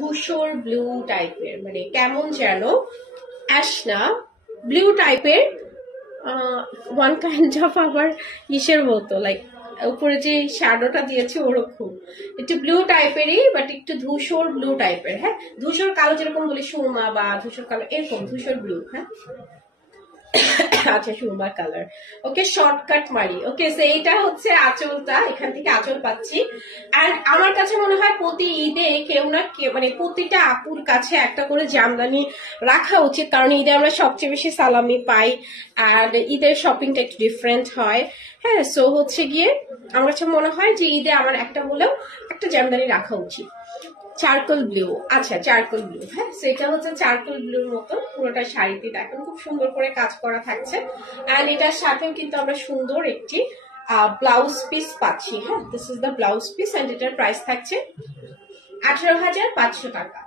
ধূসর ব্লু টাইপের, মানে কেমন যেন অ্যাশ না, ব্লু টাইপের, ওয়ান কাইন্ড অফ আবার ইসের মতো, লাইক উপরে যে শ্যাডোটা দিয়েছে ওরকম একটু ব্লু টাইপেরই, বাট একটু ধূসর ব্লু টাইপের। হ্যাঁ, ধূসর কালো যেরকম বলি সুরমা বা ধূসর কালো, এরকম ধূসর ব্লু। হ্যাঁ, আচ্ছা, সুরমা কালার। ওকে, শর্টকাট মারি। ওকে, সো এইটা হচ্ছে আঁচলটা, এখান থেকে আঁচল পাচ্ছি। এন্ড আমার কাছে মনে হয় প্রতি ঈদে কেউ না কেউ, মানে প্রতিটা আপুর কাছে একটা করে জামদানি রাখা উচিত, কারণ ঈদে আমরা সবচেয়ে বেশি সালামি পাই আর ঈদের শপিংটা একটু ডিফারেন্ট হয়। হ্যাঁ, সো হচ্ছে গিয়ে আমার কাছে মনে হয় যে ঈদে আমার একটা হলেও একটা জামদানি রাখা উচিত। চারকোল ব্লু, আচ্ছা চারকোল ব্লু। হ্যাঁ, সেটা হচ্ছে চারকোল ব্লুর মতো পুরোটা শাড়িতে দেখুন খুব সুন্দর করে কাজ করা থাকছে। এন্ড এটার সাথেও কিন্তু আমরা সুন্দর একটি ব্লাউজ পিস পাচ্ছি। হ্যাঁ, this is the blouse piece and এটার প্রাইস থাকছে 18,500 টাকা।